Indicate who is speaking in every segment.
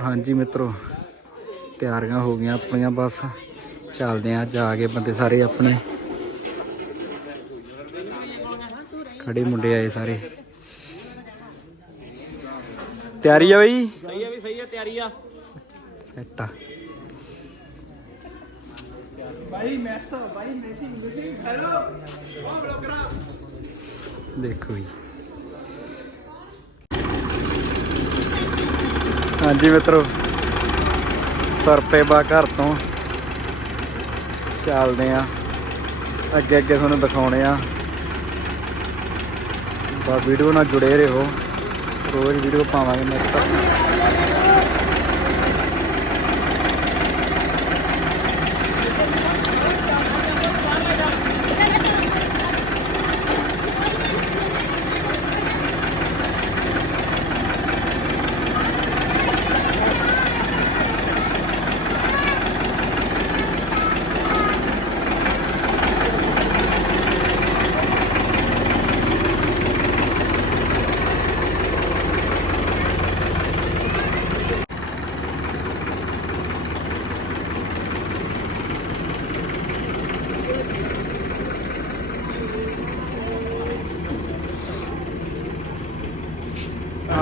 Speaker 1: ਹਾਂਜੀ ਮਿੱਤਰੋ ਤਿਆਰੀਆਂ ਹੋ ਗਈਆਂ ਆਪਣੀਆਂ ਬਸ ਚੱਲਦੇ ਆ ਜਾ ਕੇ ਬੰਦੇ ਸਾਰੇ ਆਪਣੇ। ਖੜੇ ਮੁੰਡੇ ਆਏ ਸਾਰੇ। ਤਿਆਰੀ ਆ ਬਈ?
Speaker 2: ਸਹੀ ਆ ਵੀ ਸਹੀ ਆ ਤਿਆਰੀ ਆ।
Speaker 1: ਸੈਟ ਆ। ਦੇਖੋ ਜੀ ਹਾਂਜੀ ਮਿੱਤਰੋ ਤੁਰ ਪਏ ਬਾ ਘਰ ਤੋਂ ਚੱਲਦੇ ਆ ਅੱਗੇ ਅੱਗੇ ਤੁਹਾਨੂੰ ਦਿਖਾਉਣੇ ਆ ਬਾ ਵੀਡੀਓ ਨਾਲ ਜੁੜੇ ਰਹੋ। ਰੋਜ਼ ਵੀਡੀਓ ਪਾਵਾਂਗੇ ਮੇਰੇ ਨੈਕਸਟ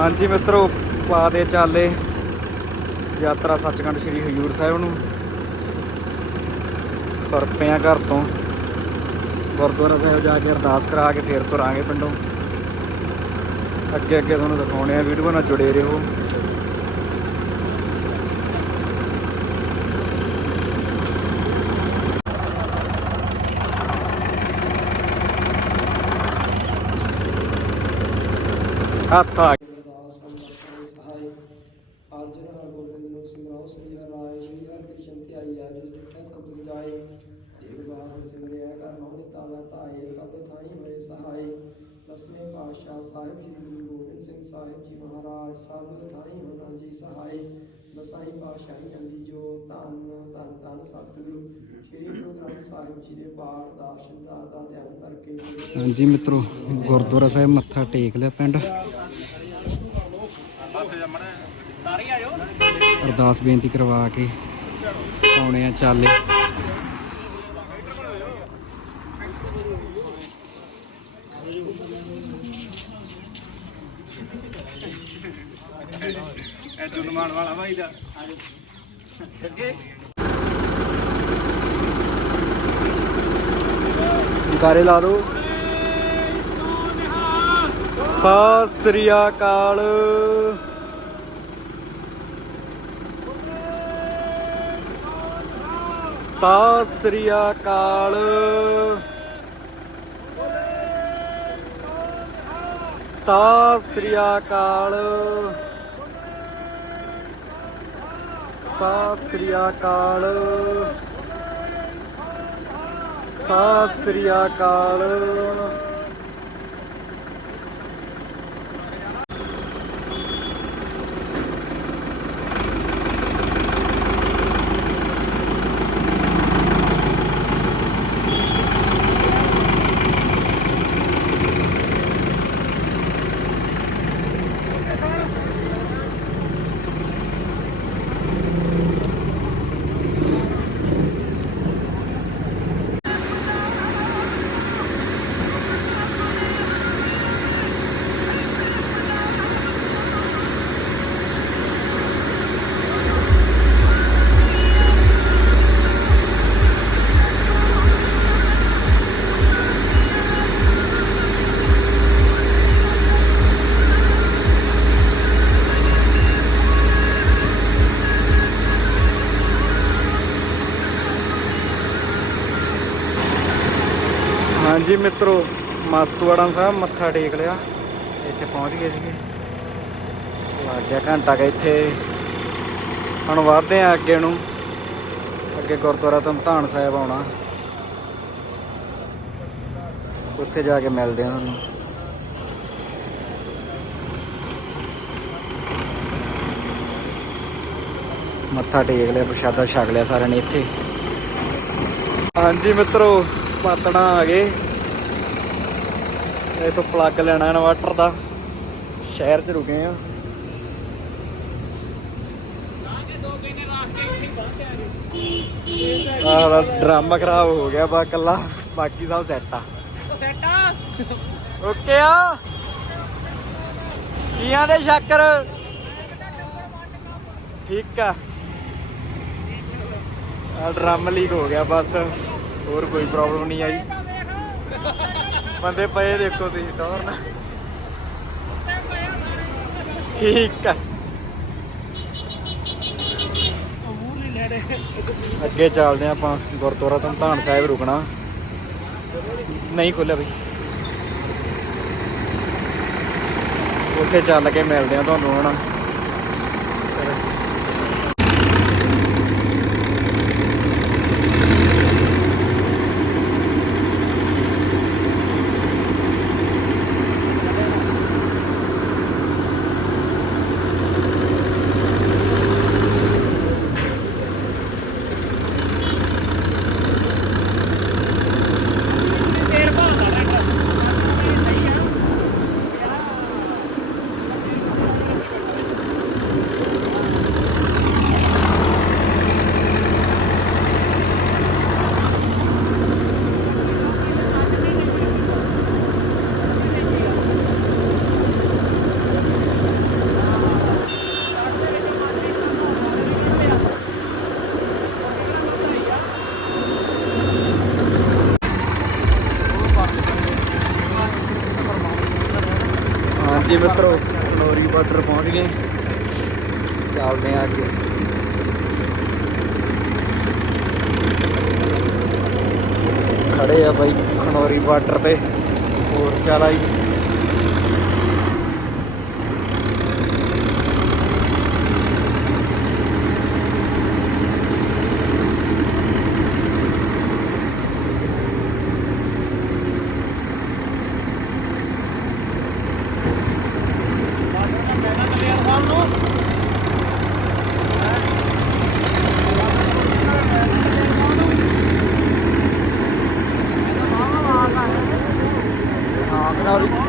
Speaker 1: ਹਾਂਜੀ ਮਿੱਤਰੋ, ਪਾ ਦੇ ਚਾਲੇ। ਯਾਤਰਾ ਸੱਚਖੰਡ ਸ੍ਰੀ ਹਜੂਰ ਸਾਹਿਬ ਨੂੰ। ਤੁਰ ਪਿਆ ਘਰ ਤੋਂ। ਗੁਰਦੁਆਰਾ ਸਾਹਿਬ ਜਾ ਕੇ ਅਰਦਾਸ ਕਰਾ ਕੇ ਫੇਰ ਤੁਰਾਂਗੇ ਪਿੰਡੋਂ। ਅੱਗੇ ਅੱਗੇ ਤੁਹਾਨੂੰ ਦਿਖਾਉਣੇ ਆ ਵੀਡੀਓ ਨਾਲ ਜੁੜੇ ਰਹੋ। ਹੱਥ ਆ
Speaker 3: ਸਹਾਈ ਅੱਜ ਹਰ ਗੋਬਿੰਦ ਨੂੰ ਸਿਮਰਾਓ ਸ੍ਰੀ ਹਰਿ ਸ਼੍ਰੀ ਹਰਿ ਕ੍ਰਿਸ਼ਨ ਧਿਆਈ ਆ ਜਿਸ ਡਿਠਾ ਸਭ ਜਾਏ ਦੇਵ ਸਿਮਰਿਆ ਕਰ ਮੋਹਿ ਤਾਲਾ ਸਭ ਥਾਈ ਹੋਏ ਸਹਾਈ। ਦਸਵੇਂ ਪਾਤਸ਼ਾਹ ਸਾਹਿਬ ਜੀ ਗੁਰੂ ਗੋਬਿੰਦ ਸਿੰਘ ਸਾਹਿਬ ਜੀ ਮਹਾਰਾਜ, ਸਭ ਥਾਈ ਹੋਣਾ ਜੀ ਸਹਾਈ। ਦਸਾਈ ਪਾਤਸ਼ਾਹੀਆਂ ਦੀ ਜੋ ਧੰਨ ਧੰਨ ਧੰਨ ਸਤਿਗੁਰੂ, ਸ਼੍ਰੀ ਗੁਰੂ ਗ੍ਰੰਥ ਸਾਹਿਬ ਜੀ ਦੇ ਪਾਠ ਦਾ ਸ਼ਬਦਾਂ ਦਾ ਧਿਆਨ ਕਰਕੇ
Speaker 1: ਹਾਂਜੀ ਮਿੱਤਰੋ, ਗੁਰਦੁਆਰਾ ਸਾਹਿਬ ਮੱਥਾ ਟੇਕ ਲਿਆ ਪਿੰਡ। ਅਰਦਾਸ ਬੇਨਤੀ ਕਰਵਾ ਕੇ ਆਉਣੇ ਆ, ਚਾਲੇ।
Speaker 2: ਵਾਲਾ ਭਾਈ ਦਾ ਅੱਗੇ
Speaker 1: ਜਕਾਰੇ ਲਾ ਦੋ ਸਤਿ ਸ੍ਰੀ ਅਕਾਲ। ਸਤਿ ਸ੍ਰੀ ਅਕਾਲ। ਸਤਿ ਸ੍ਰੀ ਅਕਾਲ। ਸਤਿ ਸ੍ਰੀ ਅਕਾਲ। ਸਤਿ ਸ੍ਰੀ ਅਕਾਲ। ਹਾਂਜੀ ਮਿੱਤਰੋ, ਮਸਤੂਆੜਾ ਸਾਹਿਬ ਮੱਥਾ ਟੇਕ ਲਿਆ। ਇੱਥੇ ਪਹੁੰਚ ਗਏ ਸੀਗੇ। ਲੱਗ ਗਿਆ ਘੰਟਾ ਕੁ ਇੱਥੇ। ਹੁਣ ਵਧਦੇ ਆ ਅੱਗੇ ਨੂੰ। ਅੱਗੇ ਗੁਰਦੁਆਰਾ ਧਮਧਾਨ ਸਾਹਿਬ ਆਉਣਾ। ਉੱਥੇ ਜਾ ਕੇ ਮਿਲਦੇ ਆ ਤੁਹਾਨੂੰ। ਮੱਥਾ ਟੇਕ ਲਿਆ, ਪ੍ਰਸ਼ਾਦਾ ਛਕ ਲਿਆ ਸਾਰਿਆਂ ਨੇ ਇੱਥੇ। ਹਾਂਜੀ ਮਿੱਤਰੋ ਪਾਤਣਾ ਆ ਗਏ। ਇਹ ਪਲੱਗ ਲੈਣਾ ਇਨਵਰਟਰ ਦਾ। ਸ਼ਹਿਰ 'ਚ ਰੁਕੇ ਆ ਆਹ ਡਰਾਮਾ ਖਰਾਬ ਹੋ ਗਿਆ ਬਾ ਕੱਲਾ ਬਾਕੀ ਸਭ ਸੈੱਟ ਆ।
Speaker 2: ਸੈਟ ਆ।
Speaker 1: ਓਕੇ ਆ ਕੀਆਂ ਦੇ ਸ਼ੱਕਰ? ਠੀਕ ਆ। ਆ ਡਰਮ ਲੀਕ ਹੋ ਗਿਆ, ਬਸ। ਹੋਰ ਕੋਈ ਪ੍ਰੋਬਲਮ ਨਹੀਂ ਆਈ। ਬੰਦੇ ਪਏ ਦੇਖੋ ਤੁਸੀਂ ਟੌਰ ਨਾ ਠੀਕ ਆ? ਅੱਗੇ ਚੱਲਦੇ ਹਾਂ ਆਪਾਂ, ਗੁਰਦੁਆਰਾ ਧੰਨ ਸਾਹਿਬ ਰੁਕਣਾ। ਨਹੀਂ ਖੋਲਿਆ ਬਈ। ਉੱਥੇ ਚੱਲ ਕੇ ਮਿਲਦੇ ਆ ਤੁਹਾਨੂੰ ਹੁਣ ਹਾਂਜੀ ਮਿੱਤਰੋ ਲੋਰੀ ਬਾਰਡਰ ਪਹੁੰਚ ਗਏ। ਚੱਲਦੇ ਆ ਅੱਗੇ। ਖੜੇ ਆ ਬਾਈ ਖਨੌਰੀ ਬਾਰਡਰ ਤੇ। ਹੋਰ ਚਾਲਾ ਜੀ ਹਾਂ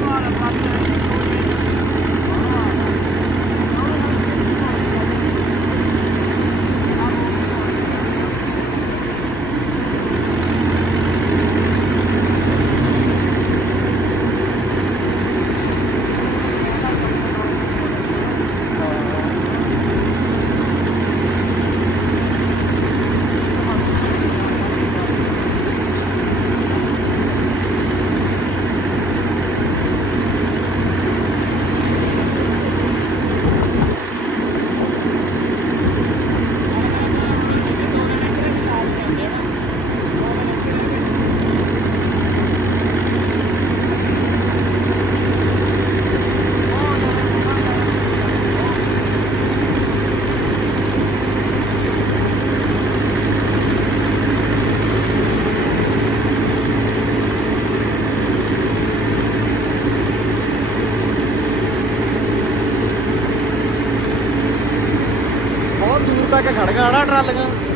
Speaker 1: ਤੱਕ ਖੜ ਗਿਆ ਨਾ ਟਰਾਲੀਆਂ।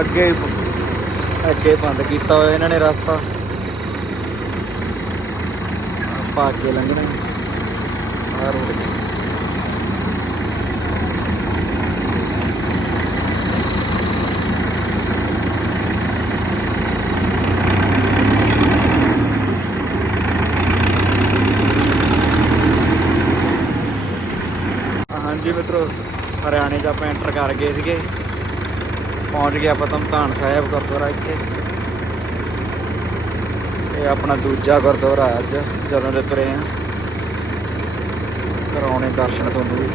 Speaker 1: ਅੱਗੇ ਅੱਗੇ ਬੰਦ ਕੀਤਾ ਹੋਇਆ ਇਹਨਾਂ ਨੇ ਰਸਤਾ। ਪਾ ਕੇ ਲੰਘਣਾ ਆ ਰੋਡ ਹਾਂਜੀ ਮਿੱਤਰੋ, ਹਰਿਆਣੇ 'ਚ ਆਪਾਂ ਐਂਟਰ ਕਰ ਗਏ ਸੀਗੇ। ਪਹੁੰਚ ਗਿਆ ਆਪਾਂ ਧਮਤਾਨ ਸਾਹਿਬ ਗੁਰਦੁਆਰਾ ਇੱਥੇ। ਇਹ ਆਪਣਾ ਦੂਜਾ ਗੁਰਦੁਆਰਾ ਅੱਜ, ਜਦੋਂ ਦੇ ਤੁਰੇ ਆ। ਕਰਾਉਣੇ ਦਰਸ਼ਨ ਤੁਹਾਨੂੰ ਵੀ।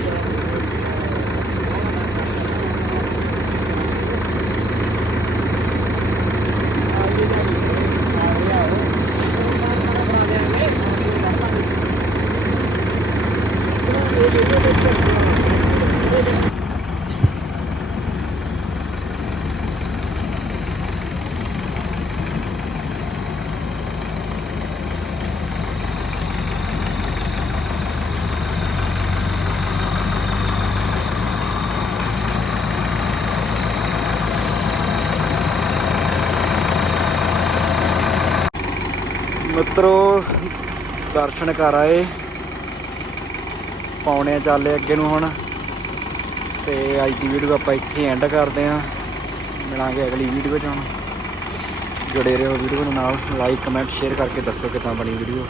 Speaker 1: ਮਿੱਤਰੋ, ਦਰਸ਼ਨ ਕਰ ਆਏ। ਪੌਣੇ ਚੱਲੇ ਅੱਗੇ ਨੂੰ ਹੁਣ। ਤੇ ਅੱਜ ਦੀ ਵੀਡੀਓ ਆਪਾਂ ਇੱਥੇ ਐਂਡ ਕਰਦੇ ਆਂ ਮਿਲਾਂਗੇ ਅਗਲੀ ਵੀਡੀਓ 'ਚ ਹੁਣ। ਜੁੜੇ ਰਹੋ ਵੀਡੀਓ ਦੇ ਨਾਲ। ਲਾਈਕ ਕਮੈਂਟ ਸ਼ੇਅਰ ਕਰਕੇ ਦੱਸੋ ਕਿੱਦਾਂ ਬਣੀ ਵੀਡੀਓ